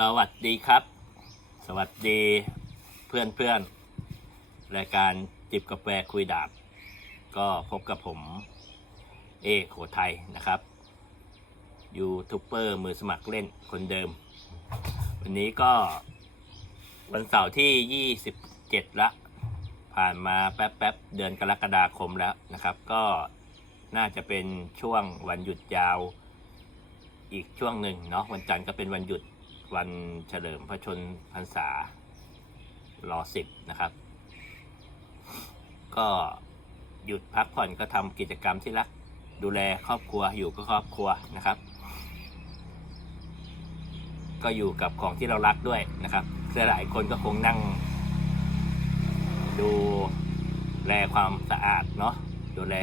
สวัสดีครับ สวัสดีเพื่อนเพื่อนรายการจิบกาแฟคุยดาบ ก็พบกับผม เอกโขไทยนะครับ ยูทูบเบอร์มือสมัครเล่นคนเดิม วันนี้ก็วันเสาร์ที่ 27 ละ ผ่านมาแป๊บๆเดือนกรกฎาคมแล้วนะครับ ก็น่าจะเป็นช่วงวันหยุดยาว อีกช่วงหนึ่งเนาะวันจันทร์ก็เป็นวันหยุด วันเฉลิมพระชนพรรษารอสิบนะครับ ก็หยุดพักผ่อนก็ทำกิจกรรมที่รักดูแลครอบครัวอยู่ก็ครอบครัวนะครับ ก็อยู่กับของที่เรารักด้วยนะครับหลายคนก็คงนั่ง ดูแลความสะอาดเนาะดูแล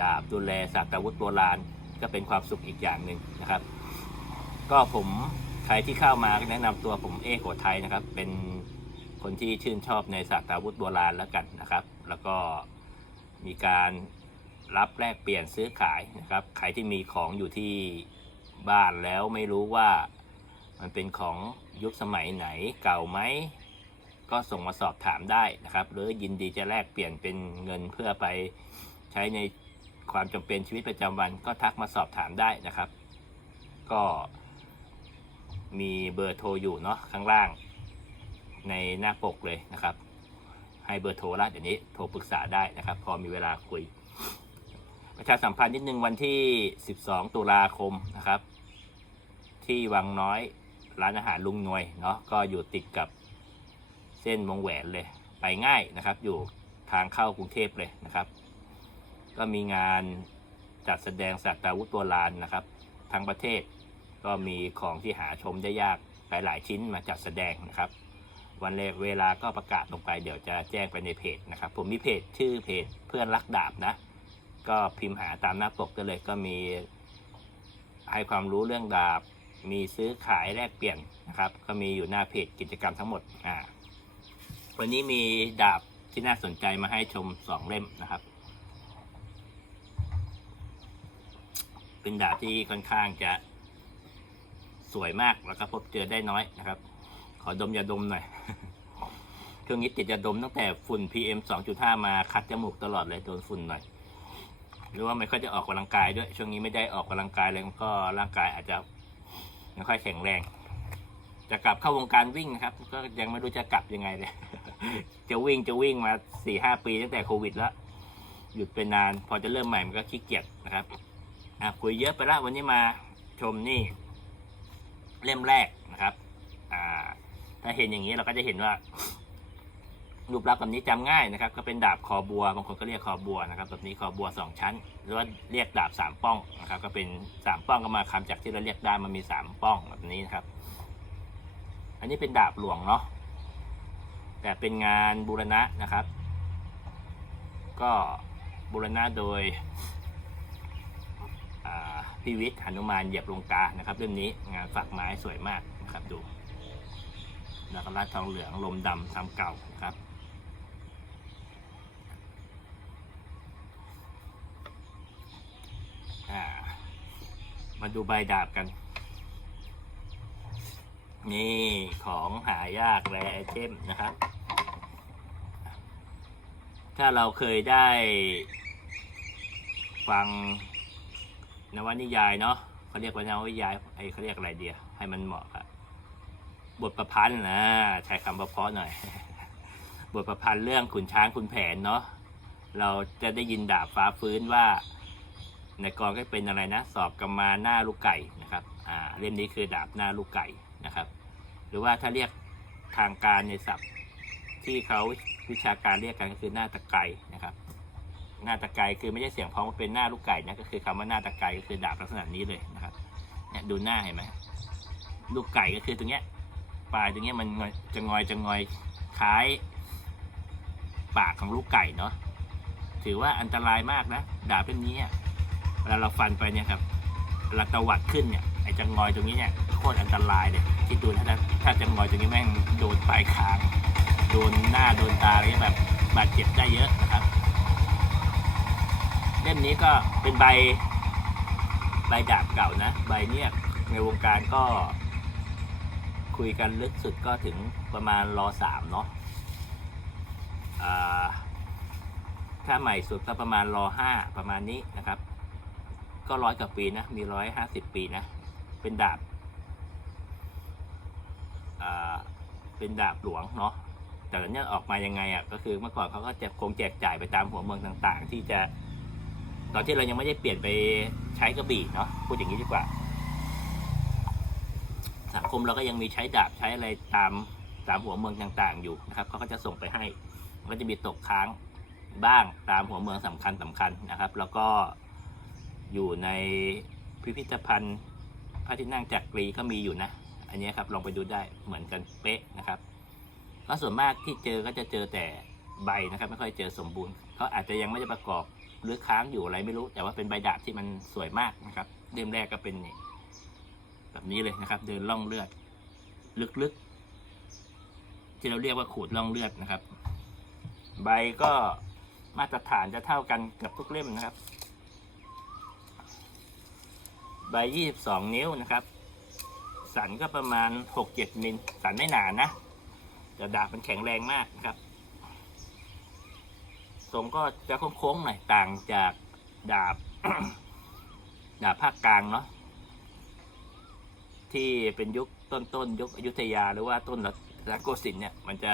ดาบดูแลสัตว์อาวุธโบราณก็เป็นความสุขอีกอย่างหนึ่งนะครับ ก็ผมใครที่เข้ามาแนะนำตัวผมเอกโขไทยนะครับ เป็นคนที่ชื่นชอบในสัตว์อาวุธโบราณแล้วกันนะครับ แล้วก็มีการรับแลกเปลี่ยนซื้อขายนะครับ ใครที่มีของอยู่ที่บ้านแล้วไม่รู้ว่ามันเป็นของยุคสมัยไหนเก่าไหมก็ส่งมาสอบถามได้นะครับ หรือยินดีจะแลกเปลี่ยนเป็นเงินเพื่อไปใช้ในความจำเป็นชีวิตประจำวันก็ทักมาสอบถามได้นะครับ ก็ มีเบอร์โทรอยู่เนาะข้างล่างในหน้าปกเลยนะครับ ให้เบอร์โทรละเดี๋ยวนี้โทรปรึกษาได้นะครับ พอมีเวลาคุย ประชาสัมพันธ์นิดนึงวันที่ 12 ตุลาคมนะครับ ที่วังน้อยร้านอาหารลุงนวยเนาะก็อยู่ติดกับเส้นวงแหวนเลย ไปง่ายนะครับ อยู่ทางเข้ากรุงเทพเลยนะครับ ก็มีงานจัดแสดงสัตว์อาวุธโบราณนะครับ ทั้งประเทศ ก็มีของที่หาชมได้ยากหลายๆชิ้นมาจัดแสดงนะครับ วันเลเวลาก็ประกาศลงไปเดี๋ยวจะแจ้งไปในเพจนะครับ ผมมีเพจชื่อเพจเพื่อนรักดาบนะ ก็พิมพ์หาตามหน้าปกได้เลยก็มีให้ความรู้เรื่องดาบ มีซื้อขายแลกเปลี่ยนนะครับ ก็มีอยู่หน้าเพจกิจกรรมทั้งหมดอ่าวันนี้มีดาบที่น่าสนใจมาให้ชมสองเล่มนะครับ เป็นดาบที่ค่อนข้างจะ สวยมากแล้วก็พบเจอได้น้อยนะครับ ขอดมยาดมหน่อยช่วงนี้ติดยาดมตั้งแต่ฝุ่น PM 2.5 มาคัดจมูกตลอดเลยโดนฝุ่นหน่อย หรือว่าไม่ค่อยจะออกกำลังกายด้วย ช่วงนี้ไม่ได้ออกกำลังกายเลยก็ร่างกายอาจจะไม่ค่อยแข็งแรง จะกลับเข้าวงการวิ่งนะครับ ก็ยังไม่รู้จะกลับยังไงเลย จะวิ่งจะวิ่งมาสี่ห้าปีตั้งแต่โควิดแล้วหยุดไปนาน พอจะเริ่มใหม่มันก็ขี้เกียจนะครับอะคุยเยอะไปละวันนี้มาชมนี่ เล่มแรกนะครับถ้าเห็นอย่างนี้เราก็จะเห็นว่ารูปลักษณ์แบบนี้จำง่ายนะครับ ก็เป็นดาบคอบัว บางคนก็เรียกคอบัวนะครับแบบนี้คอบัวสองชั้น หรือว่าเรียกดาบสามป้องนะครับ ก็เป็นสามป้องก็มาคำจากที่เราเรียกได้มันมีสามป้องแบบนี้นะครับ อันนี้เป็นดาบหลวงเนาะแต่เป็นงานบูรณะนะครับ ก็บูรณะโดย พี่วิทย์หนุมานเหยียบลงกานะครับเล่มนี้งานฝักไม้สวยมากนะครับดูแล้วก็รัดทองเหลืองลมดำทำเก่านะครับมาดูใบดาบกัน นี่ของหายากแรไอเทมนะครับ ถ้าเราเคยได้ฟัง นวนิยายเนาะเขาเรียกว่านวนิยายไอ้เขาเรียกอะไรเดียให้มันเหมาะกับบทประพันธ์นะใช้คำเพาะหน่อย บทประพันธ์เรื่องขุนช้างขุนแผนเนาะเราจะได้ยินดาบฟ้าฟื้นว่า ในกองก็เป็นอะไรนะ สอบกำมาหน้าลูกไก่นะครับอ่าเล่มนี้คือดาบหน้าลูกไก่นะครับ หรือว่าถ้าเรียกทางการในศัพท์ที่เขาวิชาการเรียกกันก็คือหน้าตะไคร้นะครับ หน้าตะไคร้คือไม่ใช่เสียงพ้องเป็นหน้าลูกไก่นะก็คือคำว่าหน้าตะไคร้ก็คือดาบลักษณะนี้เลยนะครับเนี่ยดูหน้าเห็นไหมลูกไก่ก็คือตรงเนี้ยปลายตรงเนี้ยมันงอยจะงอยจะงอยคล้าย ปากของลูกไก่เนาะถือว่าอันตรายมากนะดาบเล่มนี้เวลาเราฟันไปเนี่ยครับเวลาตวัดขึ้นเนี่ยไอ้จะงอยตรงนี้เนี่ยโคตรอันตรายเลยคิดดูถ้าถ้าจะงอยตรงนี้แม่งโดนปลายคางโดนหน้าโดนตาอะไรแบบบาดเจ็บได้เยอะนะครับ ล่มนี้ก็เป็นใบใบดาบเก่านะ ใบเนี้ยในวงการก็ คุยกันลึกสุดก็ถึงประมาณรอสามเนาะถ้าใหม่สุดก็ประมาณรอห้าประมาณนี้นะครับ ก็ร้อยกว่าปีนะ มีร้อยห้าสิบปีนะ เป็นดาบเป็นดาบหลวงเนาะแต่เนี้ยออกมายังไงอะก็คือเมื่อก่อนเขาก็จะคงแจกจ่ายไปตามหัวเมืองต่าง ๆ ที่จะ ตอนที่เรายังไม่ได้เปลี่ยนไปใช้กระบี่เนาะพูดอย่างนี้ดีกว่า สังคมเราก็ยังมีใช้ดาบใช้อะไรตามตามหัวเมืองต่างๆ อยู่นะครับเขาก็จะส่งไปให้มันก็จะมีตกค้างบ้างตามหัวเมืองสำคัญสำคัญนะครับ แล้วก็อยู่ในพิพิธภัณฑ์พระที่นั่งจักรีก็มีอยู่นะ อันนี้ครับลองไปดูได้เหมือนกันเป๊ะนะครับแล้วส่วนมากที่เจอก็จะเจอแต่ ใบนะครับไม่ค่อยเจอสมบูรณ์เขาอาจจะยังไม่ได้ประกอบหรือค้างอยู่อะไรไม่รู้ แต่ว่าเป็นใบดาบที่มันสวยมากนะครับเล่มแรกก็เป็นแบบนี้เลยนะครับ เดินล่องเลือด ลึกๆ ที่เราเรียกว่าขูดล่องเลือดนะครับ ใบก็มาตรฐานจะเท่ากันกับทุกเล่มนะครับ ใบ 22 นิ้วนะครับ สันก็ประมาณ 6-7มิลสันไม่หนานะแต่ดาบมันแข็งแรงมากนะครับ ทรงก็จะโค้งๆหน่อยต่างจากดาบ ดาบภาคกลางเนาะที่เป็นยุคต้นๆยุคอยุธยาหรือว่าต้นรัตโกสินทร์เนี่ย มันจะ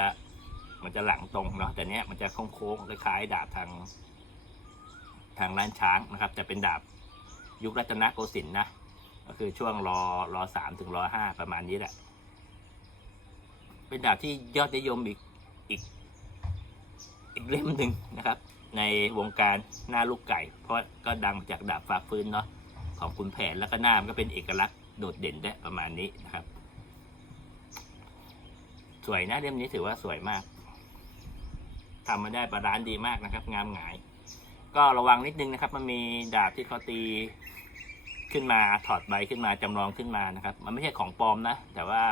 มันจะหลังตรงเนาะแต่เนี้ยมันจะโค้งๆคล้ายๆดาบทาง ทางล้านช้างนะครับ แต่เป็นดาบยุครัตนโกสินทร์นะก็คือช่วงรอรอสามถึงรอห้าประมาณนี้แหละ เป็นดาบที่ยอดนิยมอีกอีก อีกเล่มหนึ่งนะครับ ในวงการหน้าลูกไก่ เพราะก็ดังมาจากดาบฟ้าฟื้นเนาะของคุณแผนแล้วก็หน้ามันก็เป็นเอกลักษณ์โดดเด่นได้ประมาณนี้นะครับ สวยนะเล่มนี้ถือว่าสวยมากทำมาได้ประดานดีมากนะครับ งามหงาย ก็ระวังนิดนึงนะครับ มันมีดาบที่เขาตีขึ้นมาถอดใบขึ้นมาจำลองขึ้นมานะครับ มันไม่ใช่ของปลอมนะ แต่ว่า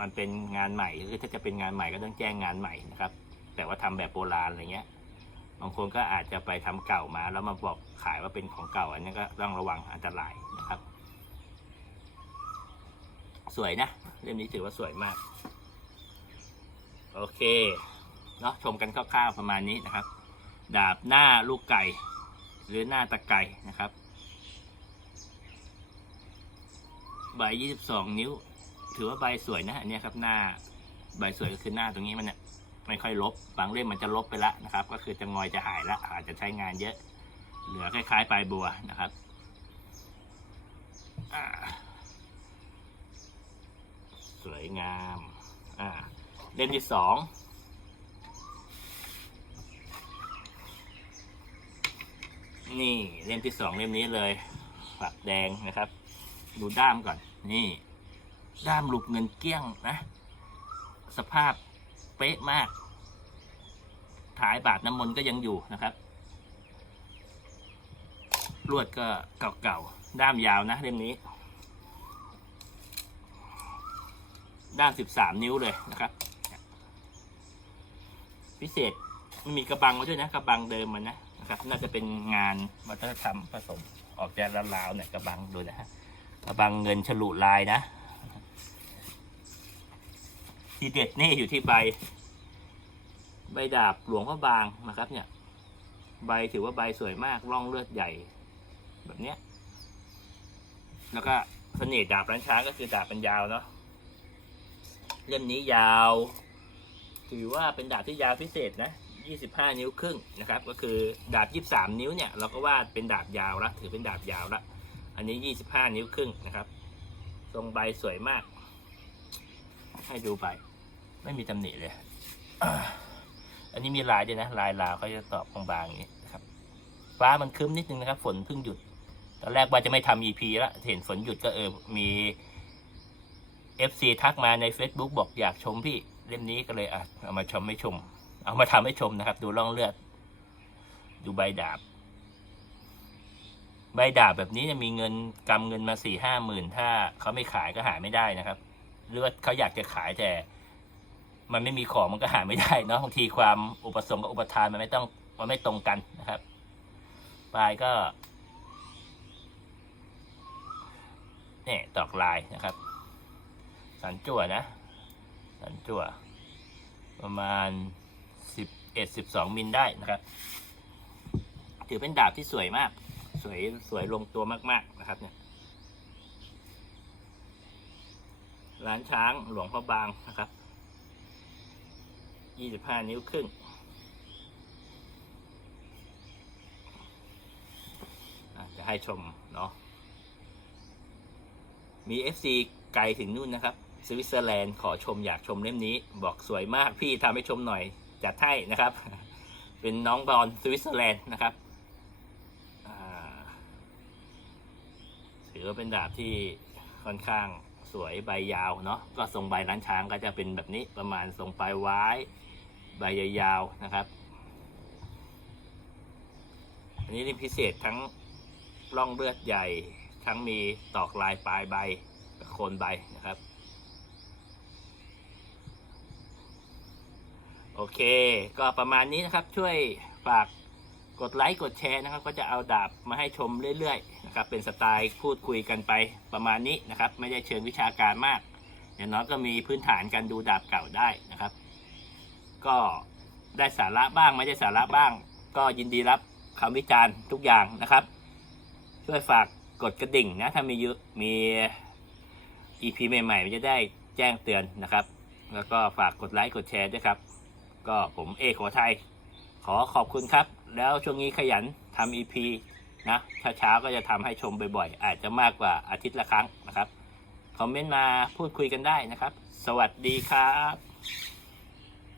มันเป็นงานใหม่คือถ้าจะเป็นงานใหม่ก็ต้องแจ้งงานใหม่นะครับ แต่ว่าทำแบบโบราณอะไรเงี้ยบางคนก็อาจจะไปทำเก่ามา แล้วมาบอกขายว่าเป็นของเก่า อันนี้ก็ต้องระวังอันตรายนะครับ สวยนะเล่มนี้ถือว่าสวยมาก โอเคเนาะชมกันคร่าวๆประมาณนี้นะครับ ดาบหน้าลูกไก่ หรือหน้าตะไก่นะครับใบ22นิ้ว ถือว่าใบสวยนะอันนี้ครับหน้าใบสวยก็คือหน้าตรงนี้มันเนี่ย ไม่ค่อยลบบางเล่มมันจะลบไปแล้วนะครับ ก็คือจะงอยจะหายแล้วอาจจะใช้งานเยอะ เหลือคล้ายๆปลายบัวนะครับสวยงามอ่าเล่มที่สองนี่เล่มที่สองเล่มนี้เลยฝักแดงนะครับ ดูด้ามก่อน นี่ ด้ามหลูกเงินเกี้ยงนะ สภาพเป๊ะมาก ถ่ายบาทน้ำมนต์ก็ยังอยู่นะครับลวดก็เก่าๆ ด้ามยาวนะเล่มนี้ ด้ามสิบสามนิ้วเลยนะครับ พิเศษมันมีกระบังมาด้วยนะกระบังเดิมมันนะนะครับ น่าจะเป็นงานวัฒนธรรมผสมออกจากลาวๆเนี่ยกระบังดูนะฮะกระบังเงินฉลุลายนะ ทีเด็ดนี่อยู่ที่ใบ ใบดาบหลวงพ่อบางนะครับ เนี่ย ใบถือว่าใบสวยมากร่องเลือดใหญ่ แบบเนี้ย แล้วก็เสน่ห์ดาบร้านช้างก็คือดาบเป็นยาวเนาะเล่มนี้ยาว ถือว่าเป็นดาบที่ยาวพิเศษนะ25 นิ้วครึ่งนะครับ ก็คือดาบ 23 นิ้วเนี่ย เราก็ว่าเป็นดาบยาวละถือเป็นดาบยาวละอันนี้ 25 นิ้วครึ่งนะครับ ทรงใบสวยมาก ให้ดูใบไม่มีตำหนิเลย อันนี้มีลายด้วยนะ ลายลาวเขาจะตอบบางๆอย่างนี้นะครับฟ้ามันครึ้มนิดนึงนะครับ ฝนเพิ่งหยุด ตอนแรกว่าจะไม่ทำ EP ละเห็นฝนหยุดก็เออมี FC ทักมาใน Facebook บอกอยากชมพี่เล่มนี้ก็เลยอะเอามาชมไม่ชม เอามาทำให้ชมนะครับ ดูร่องเลือด ดูใบดาบ ใบดาบแบบนี้เนี่ยมีเงินกำเงินมาสี่ห้าหมื่นถ้าเขาไม่ขายก็หาไม่ได้นะครับหรือว่าเขาอยากจะขายแต่ มันไม่มีของมันก็หาไม่ได้เนาะบางทีความอุปสงค์กับอุปทานมันไม่ต้องมันไม่ตรงกันนะครับปลายก็เนี่ยตอกลายนะครับ สันจั่วนะ สันจั่ว ประมาณสิบเอ็ดสิบสองมิลได้นะครับ ถือเป็นดาบที่สวยมาก สวยสวยลงตัวมากๆนะครับเนี่ยร้านช้างหลวงพ่อบางนะครับ ยี่สิบห้านิ้วครึ่ง จะให้ชมเนาะ มี FC ไกลถึงนู่นนะครับ สวิตเซอร์แลนด์ขอชมอยากชมเล่มนี้ บอกสวยมากพี่ทำให้ชมหน่อยจัดให้นะครับ เป็นน้องบอลสวิตเซอร์แลนด์นะครับถือว่าเป็นดาบที่ค่อนข้างสวยใบยาวเนาะก็ทรงใบร้านช้างก็จะเป็นแบบนี้ประมาณทรงปลายไว้ ใบยาวๆนะครับ อันนี้นี่พิเศษทั้งร่องเลือดใหญ่ ทั้งมีตอกลายปลายใบกับโคนใบนะครับ โอเค ก็ประมาณนี้นะครับช่วยฝากกดไลค์กดแชร์นะครับ ก็จะเอาดาบมาให้ชมเรื่อยๆนะครับ เป็นสไตล์พูดคุยกันไปประมาณนี้นะครับ ไม่ได้เชิงวิชาการมากอย่างน้อยก็มีพื้นฐานการดูดาบเก่าได้นะครับ ก็ได้สาระบ้างไม่ได้สาระบ้าง ก็ยินดีรับคำวิจารณ์ทุกอย่างนะครับ ช่วยฝากกดกระดิ่งนะ ถ้ามีเยอะมี EP ใหม่ๆมันจะได้แจ้งเตือนนะครับ แล้วก็ฝากกดไลค์กดแชร์ด้วยครับ ก็ผมเอกขอไทย ขอขอบคุณครับ แล้วช่วงนี้ขยันทำ EP นะเช้าๆก็จะทำให้ชมบ่อยๆ อาจจะมากกว่าอาทิตย์ละครั้งนะครับ คอมเมนต์มาพูดคุยกันได้นะครับ สวัสดีครับ